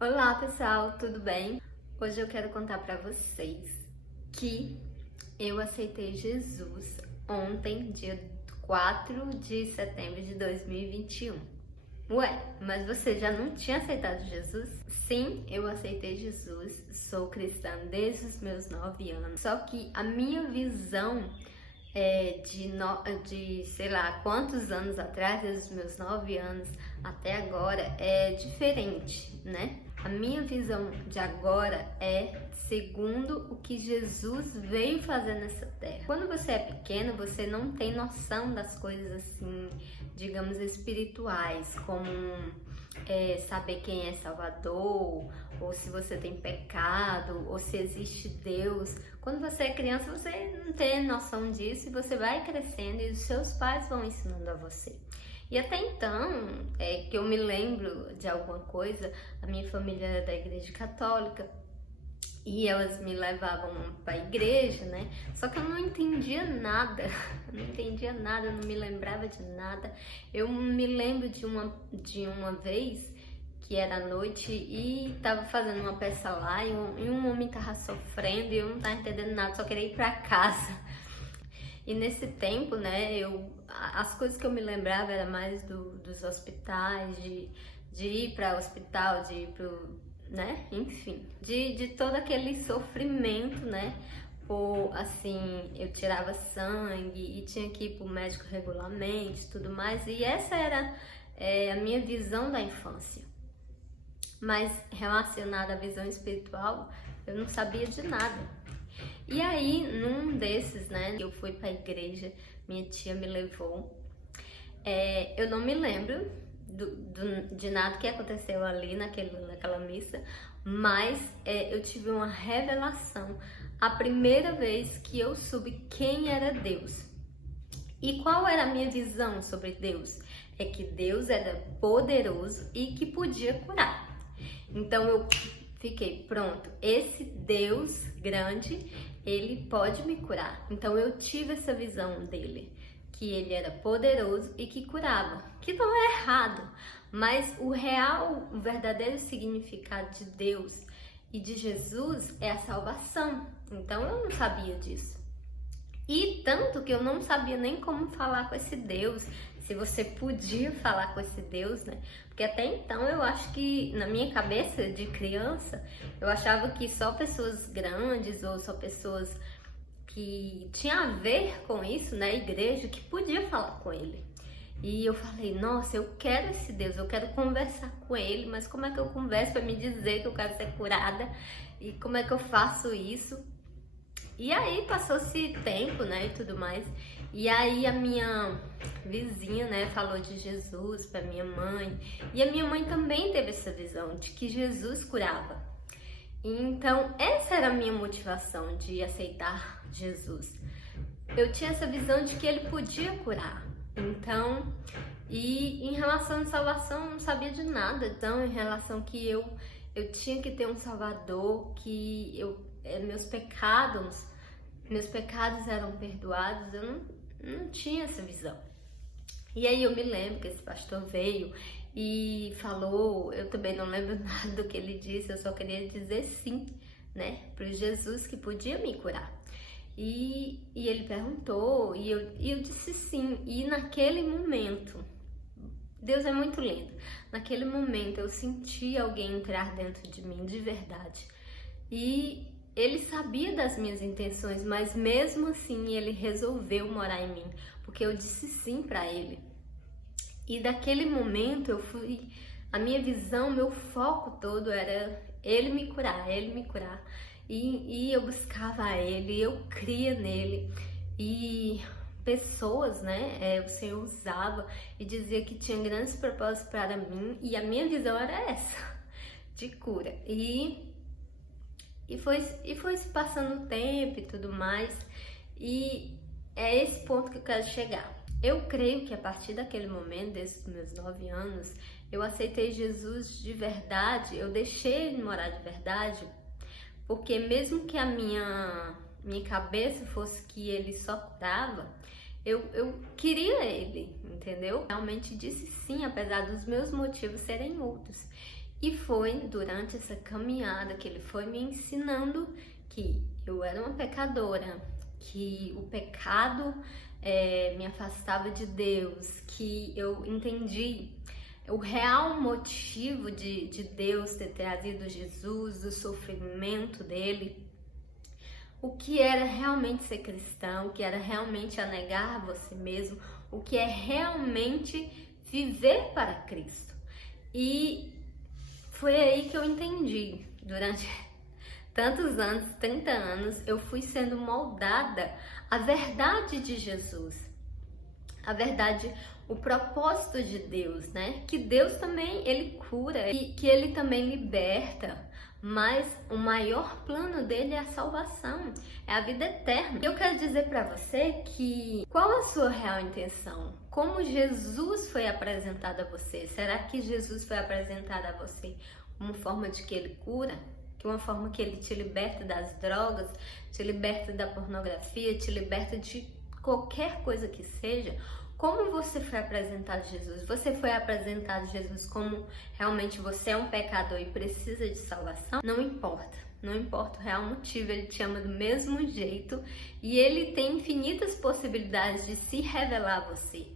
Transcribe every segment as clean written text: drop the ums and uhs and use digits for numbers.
Olá pessoal, tudo bem? Hoje eu quero contar pra vocês que eu aceitei Jesus ontem, dia 4 de setembro de 2021. Ué, mas você já não tinha aceitado Jesus? Sim, eu aceitei Jesus, sou cristã desde os meus 9 anos. Só que a minha visão de sei lá quantos anos atrás, desde os meus 9 anos até agora, é diferente, né? A minha visão de agora é segundo o que Jesus veio fazer nessa terra. Quando você é pequeno, você não tem noção das coisas assim, digamos, espirituais, como saber quem é Salvador, ou se você tem pecado, ou se existe Deus. Quando você é criança, você não tem noção disso e você vai crescendo e os seus pais vão ensinando a você. E até então, que eu me lembro de alguma coisa, a minha família era da igreja católica e elas me levavam para a igreja, né? Só que eu não entendia nada, eu não me lembrava de nada. Eu me lembro de uma vez que era à noite e tava fazendo uma peça lá e um homem tava sofrendo e eu não tava entendendo nada, só queria ir para casa. E nesse tempo, né, as coisas que eu me lembrava era mais dos hospitais, de ir para o hospital, de ir pro, né, enfim, de todo aquele sofrimento, né, por, assim, eu tirava sangue e tinha que ir pro médico regularmente e tudo mais, e essa era a minha visão da infância. Mas relacionada à visão espiritual, eu não sabia de nada. E aí, num desses, né, eu fui pra igreja, minha tia me levou. Eu não me lembro de nada que aconteceu ali naquela missa, mas eu tive uma revelação. A primeira vez que eu soube quem era Deus. E qual era a minha visão sobre Deus? É que Deus era poderoso e que podia curar. Então eu fiquei, pronto, esse Deus grande, ele pode me curar. Então eu tive essa visão dele, que ele era poderoso e que curava, que não é errado, mas o verdadeiro significado de Deus e de Jesus é a salvação. Então eu não sabia disso. E tanto que eu não sabia nem como falar com esse Deus, se você podia falar com esse Deus, né? Porque até então eu acho que, na minha cabeça de criança, eu achava que só pessoas grandes ou só pessoas que tinham a ver com isso, né, igreja, que podia falar com ele. E eu falei, nossa, eu quero esse Deus, eu quero conversar com ele, mas como é que eu converso para me dizer que eu quero ser curada? E como é que eu faço isso? E aí passou-se tempo, né, e tudo mais. E aí a minha vizinha, né, falou de Jesus para minha mãe. E a minha mãe também teve essa visão de que Jesus curava. Então, essa era a minha motivação de aceitar Jesus. Eu tinha essa visão de que ele podia curar. Então, e em relação à salvação, eu não sabia de nada. Então, em relação que eu tinha que ter um Salvador, que meus pecados eram perdoados, eu não tinha essa visão. E aí eu me lembro que esse pastor veio e falou, eu também não lembro nada do que ele disse, eu só queria dizer sim, né, para Jesus que podia me curar. E ele perguntou e eu disse sim. E naquele momento, Deus é muito lindo. Naquele momento eu senti alguém entrar dentro de mim de verdade. E ele sabia das minhas intenções, mas mesmo assim ele resolveu morar em mim, porque eu disse sim para ele. E daquele momento a minha visão, meu foco todo era ele me curar, ele me curar. E eu buscava ele, eu cria nele. E pessoas, né, o Senhor usava e dizia que tinha grandes propósitos para mim, e a minha visão era essa, de cura. E foi se passando o tempo e tudo mais, e é esse ponto que eu quero chegar. Eu creio que a partir daquele momento, desses meus 9 anos, eu aceitei Jesus de verdade, eu deixei ele morar de verdade, porque mesmo que a minha cabeça fosse que ele só curava, eu queria ele, entendeu? Realmente disse sim, apesar dos meus motivos serem outros. E foi durante essa caminhada que ele foi me ensinando que eu era uma pecadora, que o pecado me afastava de Deus, que eu entendi o real motivo de Deus ter trazido Jesus, do sofrimento dele, o que era realmente ser cristão, o que era realmente negar você mesmo, o que é realmente viver para Cristo. E foi aí que eu entendi, durante tantos anos, 30 anos, eu fui sendo moldada à verdade de Jesus, a verdade, o propósito de Deus, né? Que Deus também, ele cura, e que ele também liberta, mas o maior plano dele é a salvação, é a vida eterna. Eu quero dizer para você que qual a sua real intenção? Como Jesus foi apresentado a você? Será que Jesus foi apresentado a você como forma de que ele cura? Que uma forma que ele te liberta das drogas, te liberta da pornografia, te liberta de qualquer coisa que seja? Como você foi apresentado a Jesus? Você foi apresentado a Jesus como realmente você é um pecador e precisa de salvação? Não importa, não importa o real motivo, ele te ama do mesmo jeito e ele tem infinitas possibilidades de se revelar a você.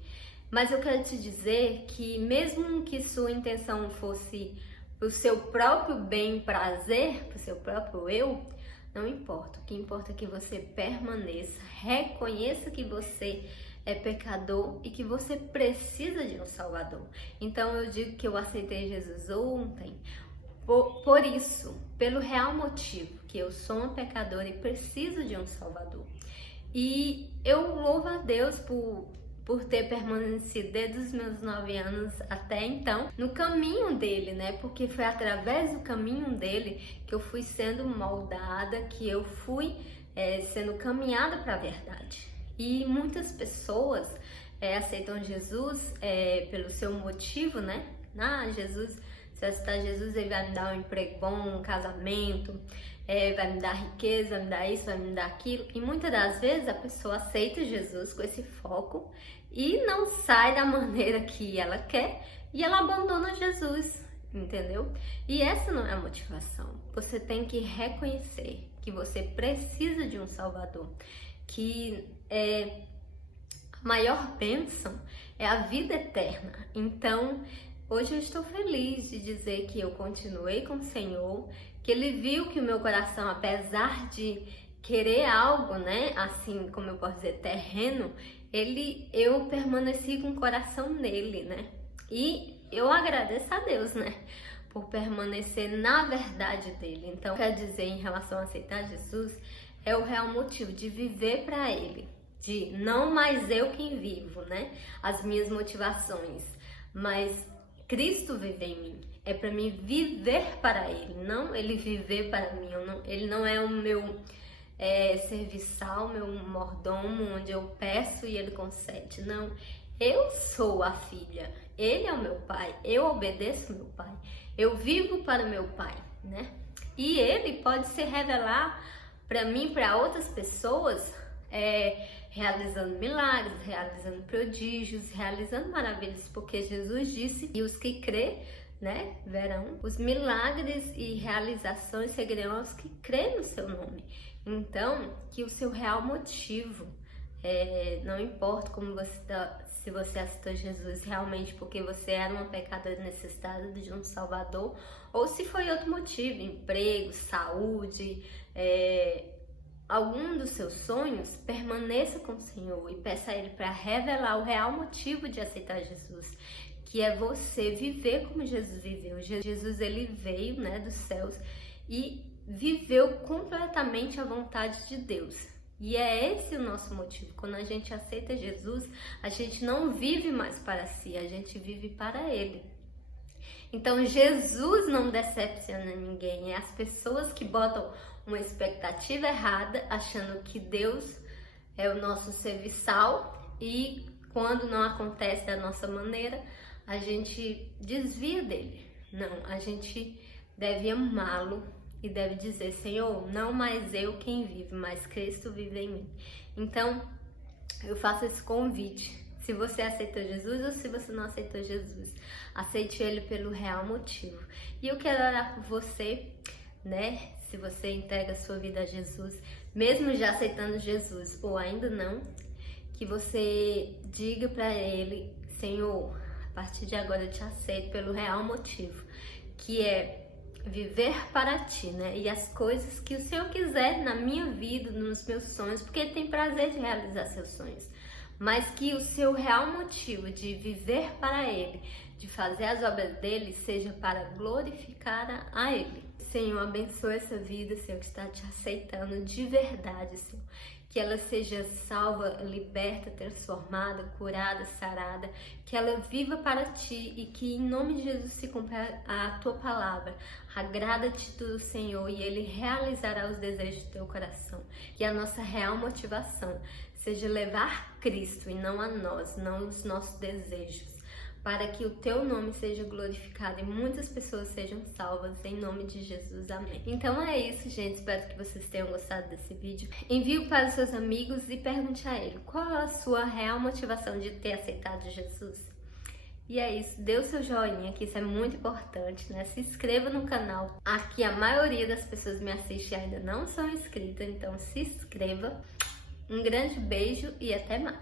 Mas eu quero te dizer que mesmo que sua intenção fosse o seu próprio bem e prazer, para o seu próprio eu, não importa. O que importa é que você permaneça, reconheça que você é pecador e que você precisa de um Salvador. Então eu digo que eu aceitei Jesus ontem por isso, pelo real motivo, que eu sou uma pecadora e preciso de um Salvador. E eu louvo a Deus por ter permanecido desde os meus 9 anos até então no caminho dele, né? Porque foi através do caminho dele que eu fui sendo moldada, que eu fui sendo caminhada para a verdade. E muitas pessoas aceitam Jesus pelo seu motivo, né? Jesus, se eu aceitar Jesus, ele vai me dar um emprego bom, um casamento, vai me dar riqueza, vai me dar isso, vai me dar aquilo. E muitas das vezes a pessoa aceita Jesus com esse foco e não sai da maneira que ela quer e ela abandona Jesus, entendeu? E essa não é a motivação. Você tem que reconhecer que você precisa de um Salvador, que a maior bênção é a vida eterna. Então, hoje eu estou feliz de dizer que eu continuei com o Senhor, que Ele viu que o meu coração, apesar de querer algo, né, assim como eu posso dizer, terreno, eu permaneci com o coração nele, né? E eu agradeço a Deus, né, por permanecer na verdade dele. Então, quer dizer, em relação a aceitar Jesus, é o real motivo de viver para Ele, de não mais eu quem vivo, né? As minhas motivações, mas Cristo vive em mim. É para mim viver para Ele, não Ele viver para mim. Ele não é o meu serviçal, meu mordomo, onde eu peço e Ele concede. Não, eu sou a filha, Ele é o meu pai, eu obedeço meu pai, eu vivo para o meu pai, né? E Ele pode se revelar para mim, para outras pessoas, realizando milagres, realizando prodígios, realizando maravilhas, porque Jesus disse que os que crê, né, verão os milagres e realizações seguirão aos que crêem no seu nome. Então, que o seu real motivo, não importa como se você aceitou Jesus realmente porque você era uma pecadora necessitada de um Salvador, ou se foi outro motivo, emprego, saúde, algum dos seus sonhos, permaneça com o Senhor e peça a Ele para revelar o real motivo de aceitar Jesus, que é você viver como Jesus viveu. Jesus, ele veio, né, dos céus e viveu completamente a vontade de Deus. E é esse o nosso motivo. Quando a gente aceita Jesus, a gente não vive mais para si, a gente vive para Ele. Então, Jesus não decepciona ninguém. É as pessoas que botam uma expectativa errada, achando que Deus é o nosso serviçal e quando não acontece da nossa maneira, a gente desvia dele. Não, a gente deve amá-lo e deve dizer: Senhor, não mais eu quem vive, mas Cristo vive em mim. Então, eu faço esse convite. Se você aceitou Jesus ou se você não aceitou Jesus. Aceite Ele pelo real motivo. E eu quero orar por você, né? Se você entrega a sua vida a Jesus, mesmo já aceitando Jesus ou ainda não, que você diga para Ele: Senhor, a partir de agora eu te aceito pelo real motivo, que é viver para Ti, né? E as coisas que o Senhor quiser na minha vida, nos meus sonhos, porque Ele tem prazer de realizar seus sonhos. Mas que o seu real motivo de viver para Ele, de fazer as obras dele, seja para glorificar a Ele. Senhor, abençoa essa vida, Senhor, que está te aceitando de verdade, Senhor. Que ela seja salva, liberta, transformada, curada, sarada. Que ela viva para Ti e que em nome de Jesus se cumpra a Tua palavra. Agrada-te do Senhor e Ele realizará os desejos do teu coração. E a nossa real motivação seja levar Cristo e não a nós, não os nossos desejos, para que o Teu nome seja glorificado e muitas pessoas sejam salvas, em nome de Jesus, amém. Então é isso, gente, espero que vocês tenham gostado desse vídeo. Envie para os seus amigos e pergunte a ele qual é a sua real motivação de ter aceitado Jesus. E é isso, dê o seu joinha, que isso é muito importante, né? Se inscreva no canal. Aqui a maioria das pessoas me assiste e ainda não são inscritas, então se inscreva. Um grande beijo e até mais!